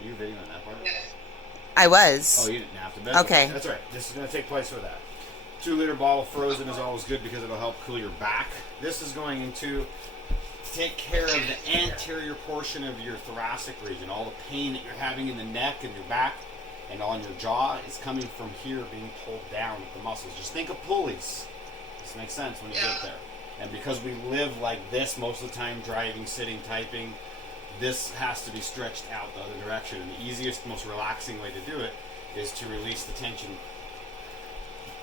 Are you videoing that part? Yeah. I Oh, was. you didn't have to. That's Okay. That's right. This is going to take place for that. 2 liter bottle frozen is always good because it'll help cool your back. This is going into take care of the anterior portion of your thoracic region. All the pain that you're having in the neck and your back and on your jaw is coming from here being pulled down with the muscles. Just think of pulleys. This makes sense when you get there. And because we live like this most of the time, driving, sitting, typing, this has to be stretched out the other direction. And the easiest, most relaxing way to do it is to release the tension.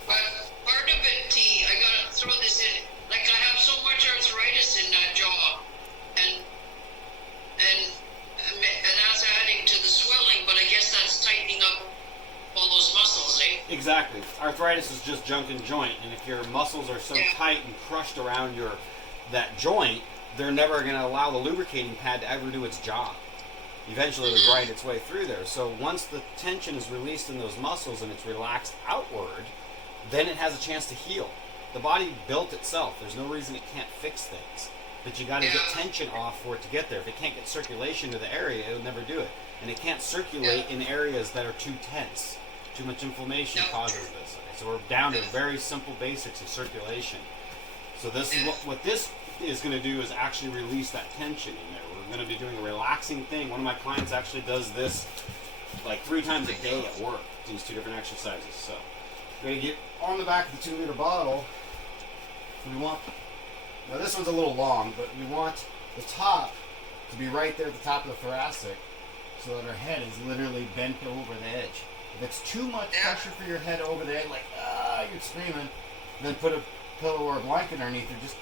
But part of it, T, I gotta throw this in. Like I have so much arthritis in that jaw, and that's adding to the swelling. But I guess that's tightening up all those muscles, eh? Exactly. Arthritis is just junk and joint, and if your muscles are so tight and crushed around that joint, they're never going to allow the lubricating pad to ever do its job. Eventually, it'll grind its way through there. So once the tension is released in those muscles and it's relaxed outward, then it has a chance to heal. The body built itself. There's no reason it can't fix things. But you got to get tension off for it to get there. If it can't get circulation to the area, it'll never do it. And it can't circulate in areas that are too tense. Too much inflammation causes this. Okay, so we're down to very simple basics of circulation. So this is what this is going to do is actually release that tension in there. We're going to be doing a relaxing thing. One of my clients actually does this like 3 times a day at work. These 2 different exercises. So we're going to get on the back of the 2 liter bottle. We want, now this one's a little long, but we want the top to be right there at the top of the thoracic so that our head is literally bent over the edge. If it's too much pressure for your head over the head, like, you're screaming, then put a pillow or a blanket underneath it, just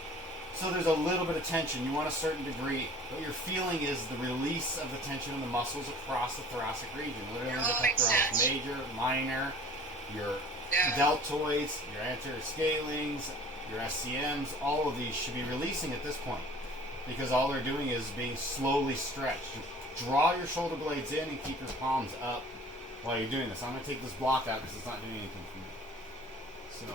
so there's a little bit of tension. You want a certain degree. What you're feeling is the release of the tension in the muscles across the thoracic region. Literally the pectoralis major, minor, your deltoids, your anterior scalings, your SCMs, all of these should be releasing at this point because all they're doing is being slowly stretched. Draw your shoulder blades in and keep your palms up while you're doing this. I'm going to take this block out because it's not doing anything for me. So,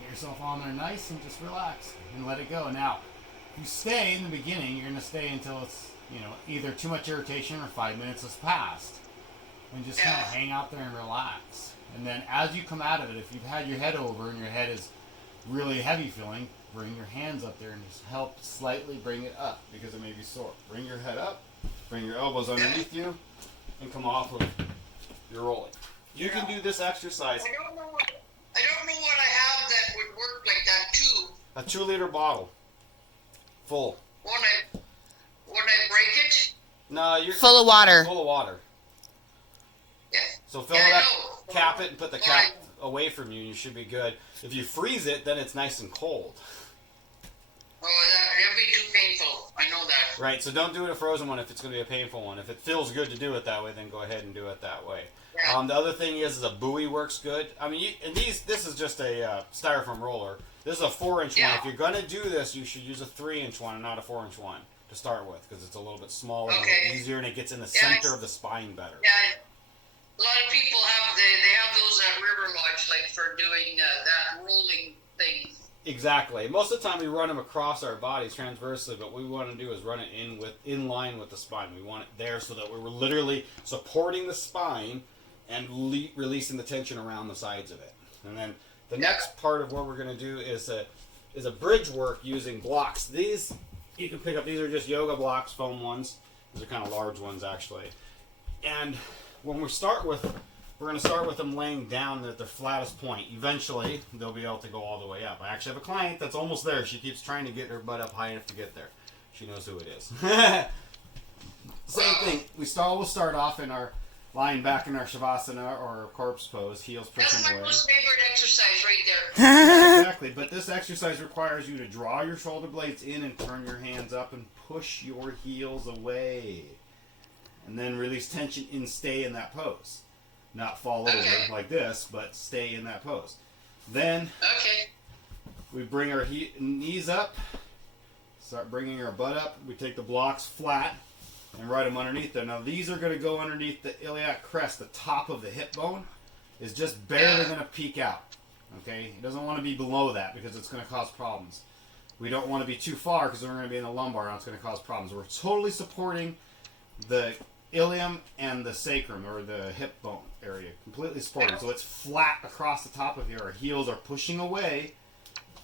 get yourself on there nice and just relax and let it go. Now, if you stay in the beginning, you're going to stay until it's, either too much irritation or 5 minutes has passed. And just kind of hang out there and relax. And then as you come out of it, if you've had your head over and your head is really heavy feeling, bring your hands up there and just help slightly bring it up because it may be sore. Bring your head up, bring your elbows underneath you, and come off of your rolling. You can do this exercise. I don't know what I have that would work like that too. A 2 liter bottle, full. When I break it? No, you're full of water. Full of water. Yeah. So fill it up, cap it, and put the cap away from you. You should be good. If you freeze it, then it's nice and cold. Oh, that'd be too painful. I know that. Right, so don't do it a frozen one if it's going to be a painful one. If it feels good to do it that way, then go ahead and do it that way. Yeah. The other thing is a buoy works good. I mean, this is just a styrofoam roller. This is a 4-inch one. If you're going to do this, you should use a 3-inch one and not a 4-inch one to start with because it's a little bit smaller and a little easier and it gets in the center of the spine better. Yeah. A lot of people have they have those at River Lodge, like for doing that rolling thing. Exactly. Most of the time we run them across our bodies transversely, but what we want to do is run it in line with the spine. We want it there so that we're literally supporting the spine and releasing the tension around the sides of it. And then the next part of what we're going to do is a bridge work using blocks. These you can pick up. These are just yoga blocks, foam ones. These are kind of large ones actually. And when we're going to start with them laying down at their flattest point. Eventually, they'll be able to go all the way up. I actually have a client that's almost there. She keeps trying to get her butt up high enough to get there. She knows who it is. Same thing. We will start off in our lying back in our Shavasana or corpse pose, heels pushing away. That's my most favorite exercise right there. Exactly. But this exercise requires you to draw your shoulder blades in and turn your hands up and push your heels away. And then release tension and stay in that pose. Not fall over like this, but stay in that pose. Then we bring our knees up, start bringing our butt up. We take the blocks flat and right them underneath them. Now these are going to go underneath the iliac crest. The top of the hip bone is just barely going to peek out. Okay, it doesn't want to be below that because it's going to cause problems. We don't want to be too far because we're going to be in the lumbar and it's going to cause problems. We're totally supporting the ilium and the sacrum, or the hip bone area, completely supported. So it's flat across the top of here. Our heels are pushing away,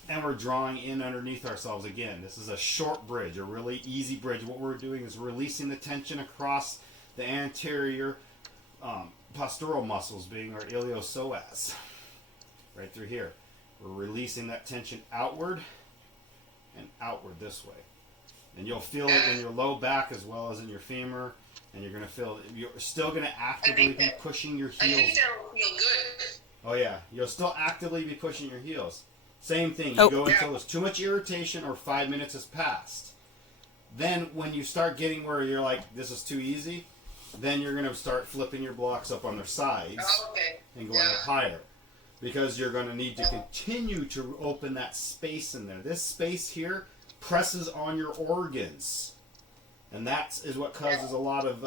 and we're drawing in underneath ourselves again. This is a short bridge, a really easy bridge. What we're doing is releasing the tension across the anterior postural muscles, being our iliopsoas, right through here. We're releasing that tension outward and outward this way. And you'll feel it in your low back as well as in your femur, and you're going to feel it. You're still going to actively be pushing your I heels. think that'll feel good. Oh yeah, you'll still actively be pushing your heels. Same thing, you go until there's too much irritation or 5 minutes has passed. Then when you start getting where you're like, this is too easy, then you're going to start flipping your blocks up on their sides and going up higher. Because you're going to need to continue to open that space in there. This space here presses on your organs. And that is what causes a lot of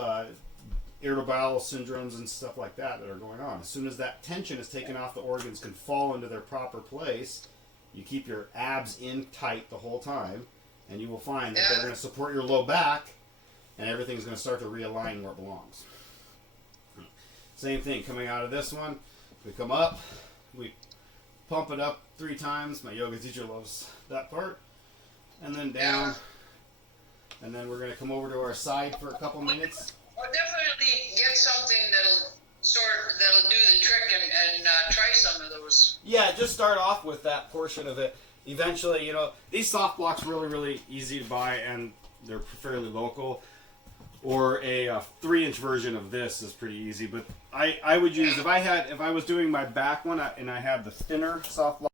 irritable bowel syndromes and stuff like that are going on. As soon as that tension is taken off, the organs can fall into their proper place. You keep your abs in tight the whole time, and you will find that they're going to support your low back, and everything's going to start to realign where it belongs. Same thing, coming out of this one, we come up, we pump it up 3 times. My yoga teacher loves that part. And then down. And then we're going to come over to our side for a couple minutes. I'll definitely get something that'll do the trick and try some of those. Yeah, just start off with that portion of it. Eventually, you know, these soft blocks really, really easy to buy, and they're fairly local. Or a 3-inch version of this is pretty easy. But I would use, if I was doing my back one and I had the thinner soft block,